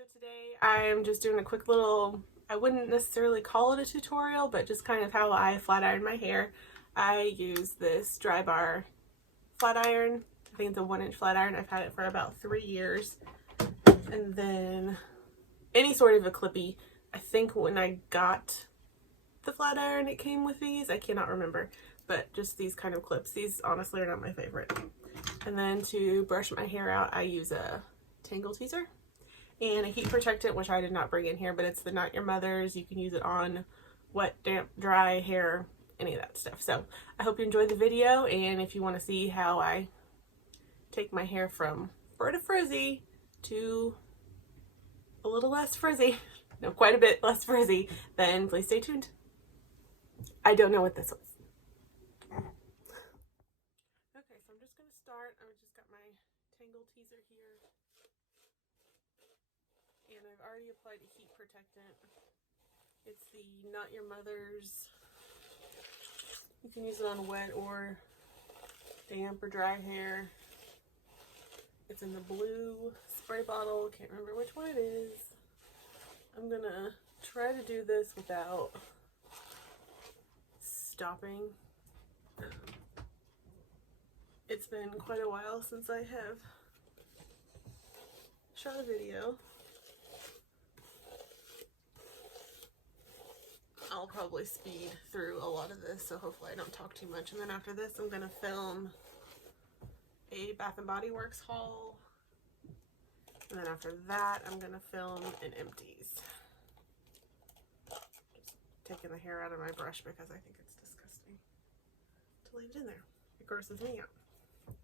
So today I'm just doing a quick little, I wouldn't necessarily call it a tutorial, but just kind of how I flat iron my hair. I use this dry bar flat iron. I think it's a 1-inch flat iron. I've had it for about 3 years. And then any sort of a clippy. I think when I got the flat iron it came with these. I cannot remember, but just these kind of clips. These honestly are not my favorite. And then to brush my hair out I use a tangle teaser and a heat protectant, which I did not bring in here, but it's the Not Your Mother's. You can use it on wet, damp, dry hair, any of that stuff. So I hope you enjoyed the video, and if you want to see how I take my hair from fur to frizzy to a little less frizzy, no, quite a bit less frizzy, then please stay tuned. I don't know what this was. Okay, so I'm just going to start. I just got my tangle teaser here. And I've already applied a heat protectant. It's the Not Your Mother's. You can use it on wet or damp or dry hair. It's in the blue spray bottle. Can't remember which one it is. I'm gonna try to do this without stopping. It's been quite a while since I have shot a video. I'll probably speed through a lot of this, so hopefully I don't talk too much. And then after this, I'm going to film a Bath & Body Works haul. And then after that, I'm going to film an empties. Just taking the hair out of my brush because I think it's disgusting to leave it in there. It grosses me out,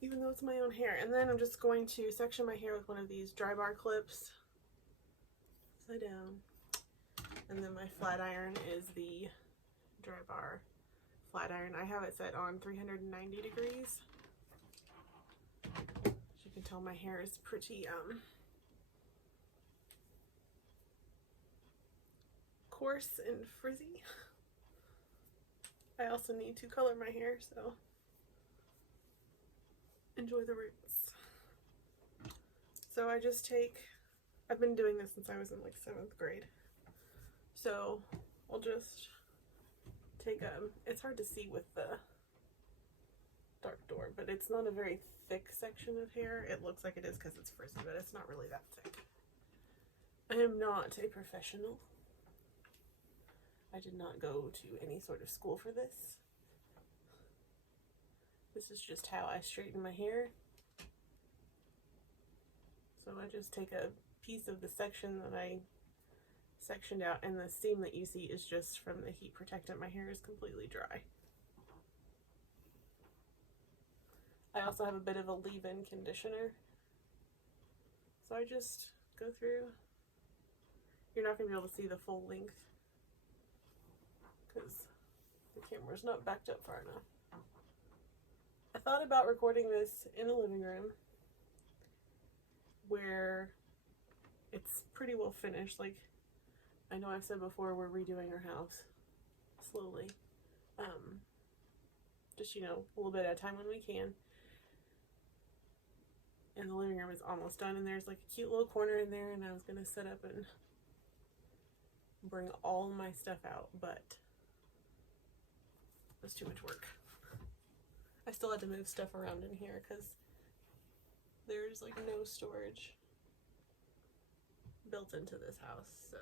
even though it's my own hair. And then I'm just going to section my hair with one of these dry bar clips, upside down. And then my flat iron is the dry bar flat iron. I have it set on 390 degrees. As you can tell, my hair is pretty coarse and frizzy. I also need to color my hair, so enjoy the roots. So I just take, I've been doing this since I was in like 7th grade. So I'll just take it's hard to see with the dark door, but it's not a very thick section of hair. It looks like it is because it's frizzy, but it's not really that thick. I am not a professional. I did not go to any sort of school for this. This is just how I straighten my hair. So I just take a piece of the section that I sectioned out, and the seam that you see is just from the heat protectant. My hair is completely dry. I also have a bit of a leave-in conditioner. So I just go through. You're not going to be able to see the full length because the camera's not backed up far enough. I thought about recording this in the living room where it's pretty well finished. Like, I know I've said before, we're redoing our house slowly. Just, you know, a little bit at a time when we can. And the living room is almost done, and there's like a cute little corner in there, and I was going to set up and bring all my stuff out, but it was too much work. I still had to move stuff around in here because there's like no storage built into this house, so.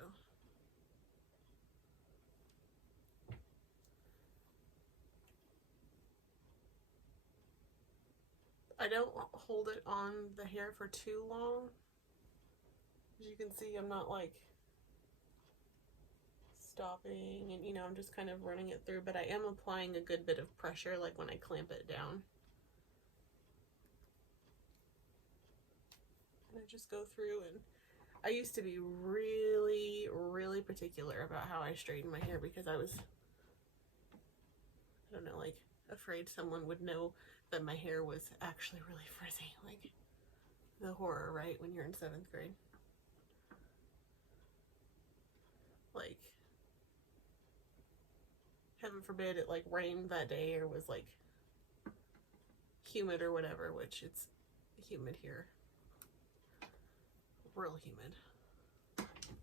I don't hold it on the hair for too long. As you can see, I'm not like stopping, and you know, I'm just kind of running it through, but I am applying a good bit of pressure, like when I clamp it down. And I just go through, and I used to be really, really particular about how I straighten my hair because I was, I don't know, like afraid someone would know that my hair was actually really frizzy. Like the horror, right? When you're in 7th grade. Like, heaven forbid it like rained that day or was like humid or whatever, which it's humid here real humid.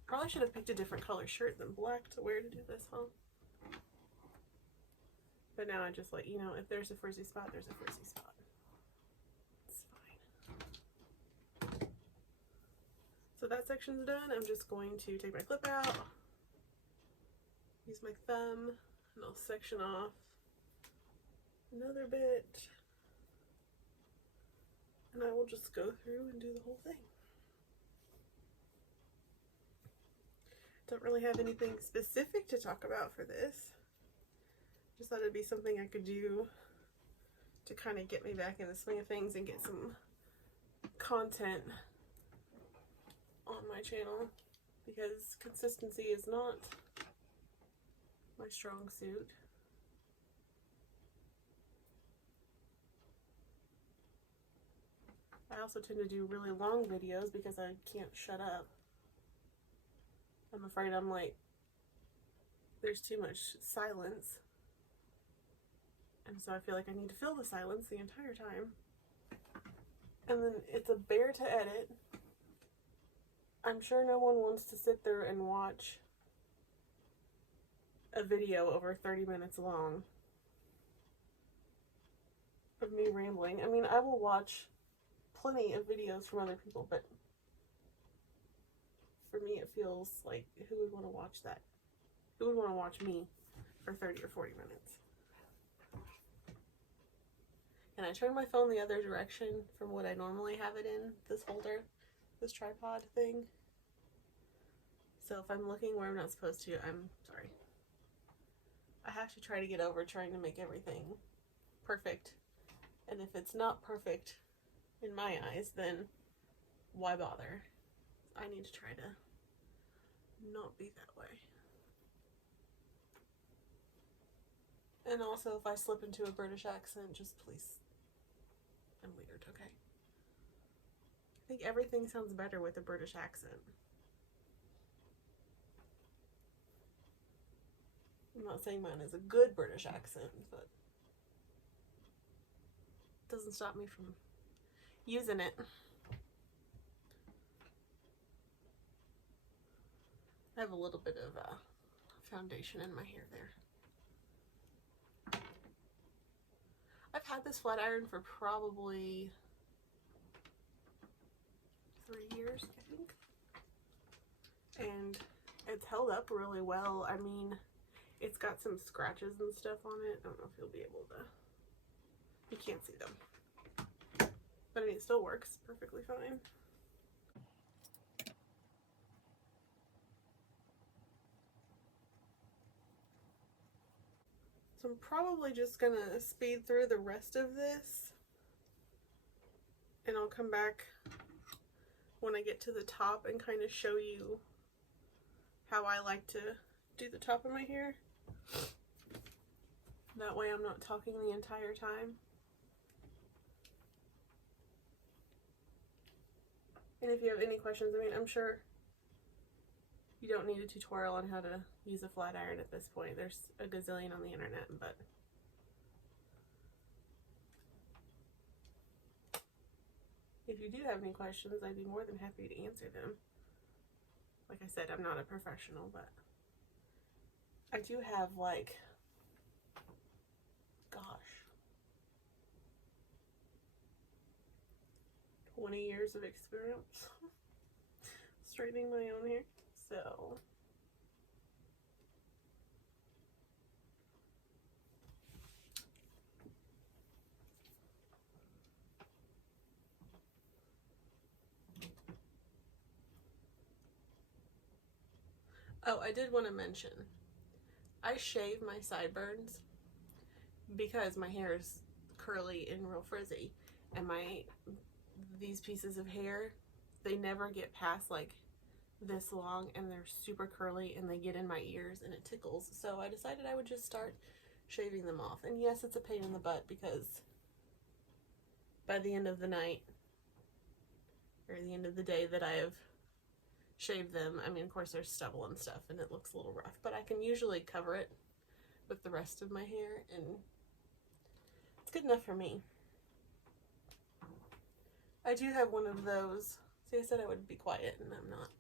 Probably should have picked a different color shirt than black to wear to do this, huh? But now I just let you know, if there's a frizzy spot, there's a frizzy spot. It's fine. So that section's done. I'm just going to take my clip out, use my thumb, and I'll section off another bit. And I will just go through and do the whole thing. Don't really have anything specific to talk about for this. Just thought it'd be something I could do to kind of get me back in the swing of things and get some content on my channel, because consistency is not my strong suit. I also tend to do really long videos because I can't shut up. I'm afraid I'm like, there's too much silence. And so I feel like I need to fill the silence the entire time. And then it's a bear to edit. I'm sure no one wants to sit there and watch a video over 30 minutes long of me rambling. I mean, I will watch plenty of videos from other people, but for me it feels like, who would want to watch that? Who would want to watch me for 30 or 40 minutes? And I turned my phone the other direction from what I normally have it in, this holder, this tripod thing. So if I'm looking where I'm not supposed to, I'm sorry. I have to try to get over trying to make everything perfect. And if it's not perfect in my eyes, then why bother? I need to try to not be that way. And also, if I slip into a British accent, just please, I'm weird, okay? I think everything sounds better with a British accent. I'm not saying mine is a good British accent, but it doesn't stop me from using it. I have a little bit of foundation in my hair there. I've had this flat iron for probably 3 years, I think. And it's held up really well. I mean, it's got some scratches and stuff on it. I don't know if you'll be able to, you can't see them. But I mean, it still works perfectly fine. So I'm probably just gonna speed through the rest of this, and I'll come back when I get to the top and kind of show you how I like to do the top of my hair. That way I'm not talking the entire time. And if you have any questions, I mean, I'm sure you don't need a tutorial on how to use a flat iron at this point. There's a gazillion on the internet, but if you do have any questions, I'd be more than happy to answer them. Like I said, I'm not a professional, but I do have, like, gosh, 20 years of experience straightening my own hair. So oh, I did want to mention, I shave my sideburns because my hair is curly and real frizzy, and these pieces of hair, they never get past like this long, and they're super curly and they get in my ears and it tickles. So I decided I would just start shaving them off. And yes, it's a pain in the butt, because by the end of the night, or the end of the day that I have shaved them, I mean, of course there's stubble and stuff and it looks a little rough, but I can usually cover it with the rest of my hair and it's good enough for me. I do have one of those, See, I said I would be quiet and I'm not.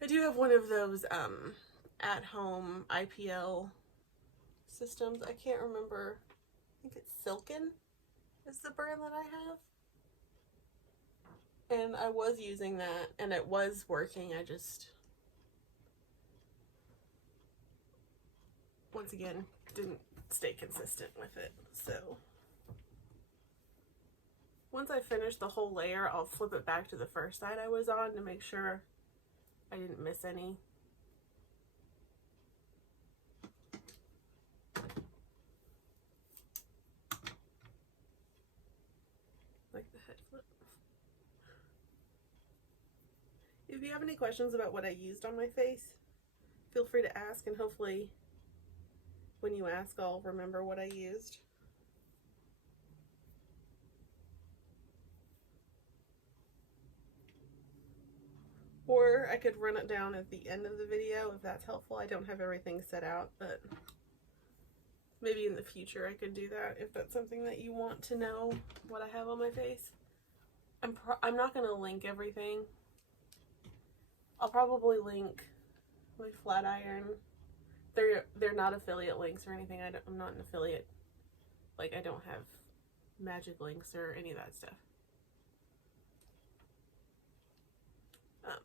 I do have one of those at-home IPL systems. I can't remember. I think it's Silken is the brand that I have. And I was using that and it was working. I just, once again, didn't stay consistent with it. So once I finish the whole layer, I'll flip it back to the first side I was on to make sure I didn't miss any. Like the head flip. If you have any questions about what I used on my face, feel free to ask, and hopefully when you ask, I'll remember what I used. Or I could run it down at the end of the video if that's helpful. I don't have everything set out, but maybe in the future I could do that if that's something that you want to know what I have on my face. I'm not going to link everything. I'll probably link my flat iron. They're not affiliate links or anything. I'm not an affiliate. Like, I don't have magic links or any of that stuff.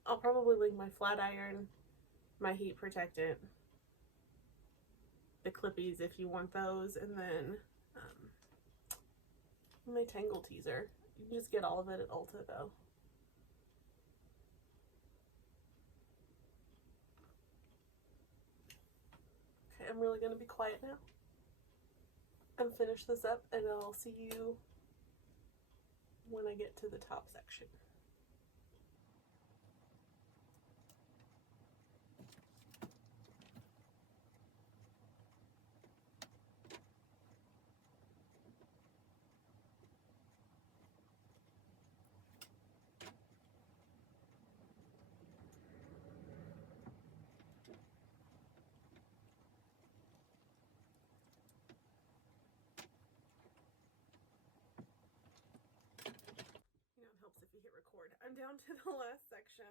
I'll probably link my flat iron, my heat protectant, the clippies if you want those, and then my tangle teaser. You can just get all of it at Ulta though. Okay, I'm really gonna be quiet now and finish this up, and I'll see you when I get to the top section. You know, it helps if you hit record. I'm down to the last section,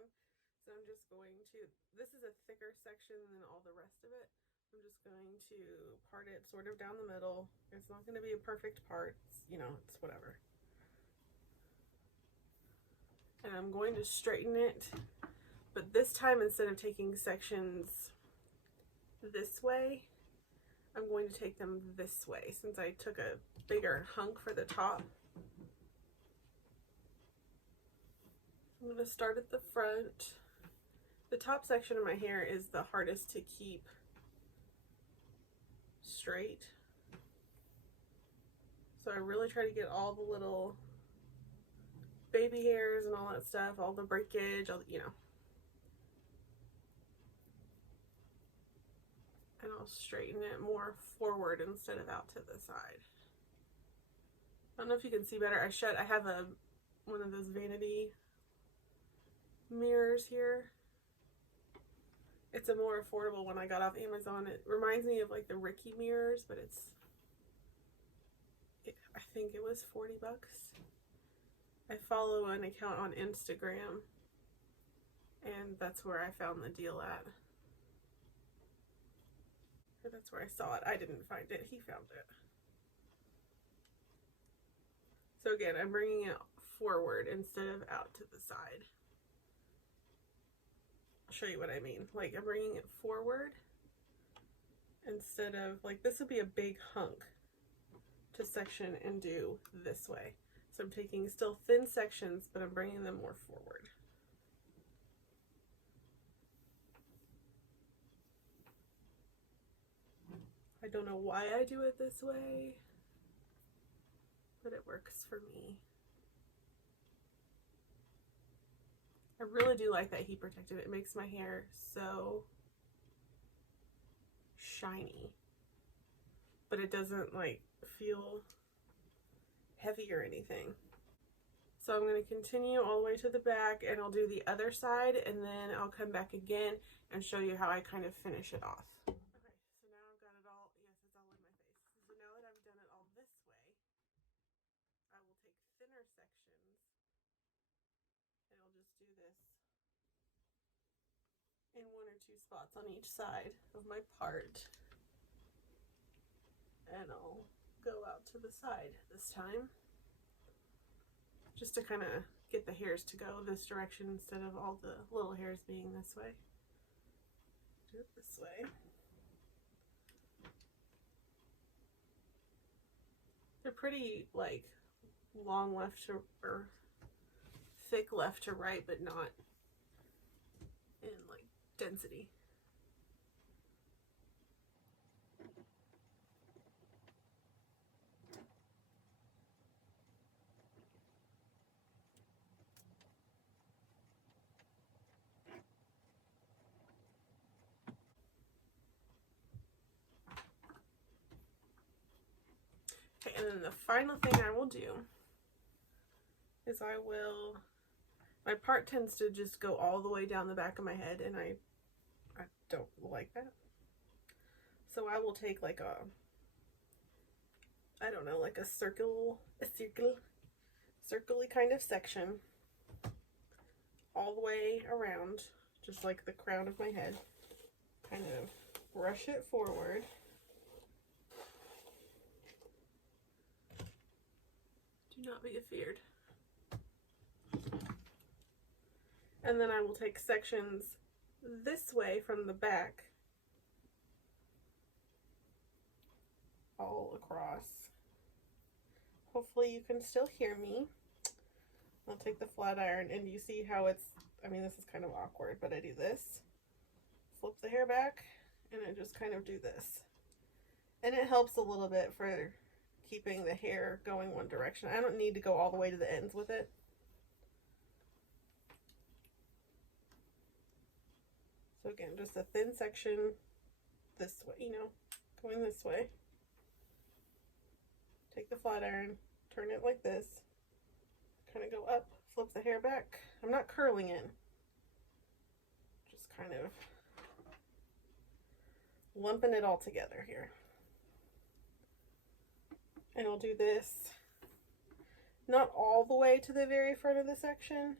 so I'm just going to, this is a thicker section than all the rest of it. I'm just going to part it sort of down the middle. It's not going to be a perfect part, you know, it's whatever. And I'm going to straighten it, but this time instead of taking sections this way, I'm going to take them this way since I took a bigger hunk for the top. I'm going to start at the front. The top section of my hair is the hardest to keep straight. So I really try to get all the little baby hairs and all that stuff, all the breakage, all the, you know. And I'll straighten it more forward instead of out to the side. I don't know if you can see better. I have one of those vanity mirrors here. It's a more affordable one I got off Amazon. It reminds me of like the Ricky mirrors, but I think it was 40 bucks. I follow an account on Instagram, and that's where I found the deal at. Or that's where I saw it. I didn't find it. He found it. So again, I'm bringing it forward instead of out to the side. I'll show you what I mean. Like, I'm bringing it forward instead of, like, this would be a big hunk to section and do this way. So I'm taking still thin sections, but I'm bringing them more forward. I don't know why I do it this way, but it works for me. I really do like that heat protectant. It makes my hair so shiny, but it doesn't like feel heavy or anything. So I'm going to continue all the way to the back, and I'll do the other side, and then I'll come back again and show you how I kind of finish it off. Okay, so now I've got it all, yes, it's all in my face. So now that I've done it all this way, I will take thinner sections, and I'll 2 spots on each side of my part. And I'll go out to the side this time, just to kind of get the hairs to go this direction instead of all the little hairs being this way. Do it this way. They're pretty like long left to, or thick left to right, but not in like density. Okay, and then the final thing I will do is my part tends to just go all the way down the back of my head, and I don't like that. So I will take like a, I don't know, like a circular kind of section all the way around, just like the crown of my head. Kind of brush it forward. Do not be afeared. And then I will take sections this way from the back all across. Hopefully you can still hear me. I'll take the flat iron, and you see how it's, I mean, this is kind of awkward, but I do this. Flip the hair back, and I just kind of do this. And it helps a little bit for keeping the hair going one direction. I don't need to go all the way to the ends with it. So again, just a thin section this way, you know, going this way. Take the flat iron, turn it like this, kind of go up, flip the hair back. I'm not curling it, just kind of lumping it all together here. And I'll do this not all the way to the very front of the section,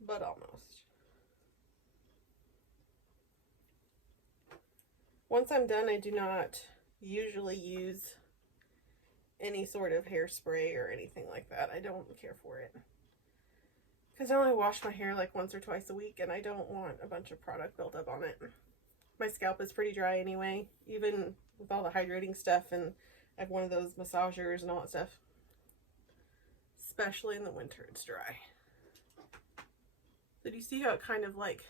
but almost. Once I'm done, I do not usually use any sort of hairspray or anything like that. I don't care for it, because I only wash my hair like once or twice a week, and I don't want a bunch of product built up on it. My scalp is pretty dry anyway, even with all the hydrating stuff, and I have one of those massagers and all that stuff. Especially in the winter, it's dry. So do you see how it kind of like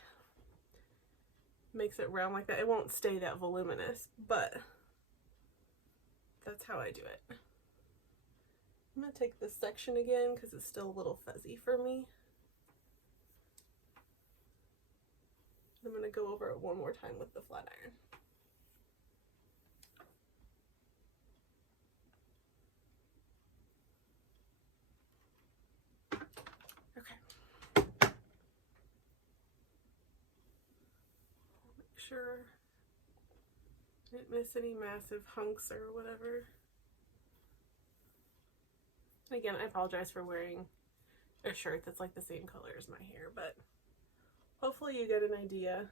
makes it round like that? It won't stay that voluminous, but that's how I do it. I'm going to take this section again because it's still a little fuzzy for me. I'm going to go over it one more time with the flat iron. Okay. Make sure I didn't miss any massive hunks or whatever. And again, I apologize for wearing a shirt that's like the same color as my hair, but hopefully you get an idea.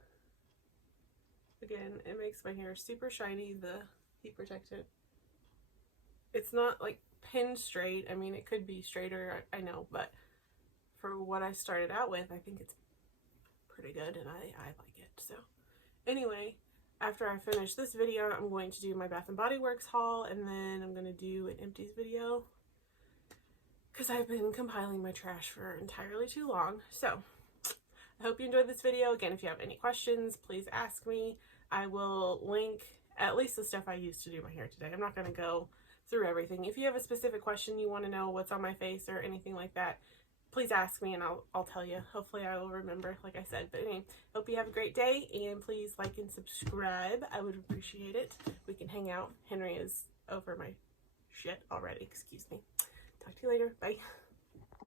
Again, it makes my hair super shiny, the heat protectant. It's not like pin straight. I mean, it could be straighter, I know, but for what I started out with, I think it's pretty good, and I like it. So anyway, after I finish this video, I'm going to do my Bath & Body Works haul, and then I'm going to do an empties video, because I've been compiling my trash for entirely too long. So I hope you enjoyed this video. Again, if you have any questions, please ask me. I will link at least the stuff I used to do my hair today. I'm not going to go through everything. If you have a specific question, you want to know what's on my face or anything like that, please ask me and I'll tell you. Hopefully I will remember, like I said. But anyway, hope you have a great day, and please like and subscribe. I would appreciate it. We can hang out. Henry is over my shit already. Excuse me. Talk to you later. Bye.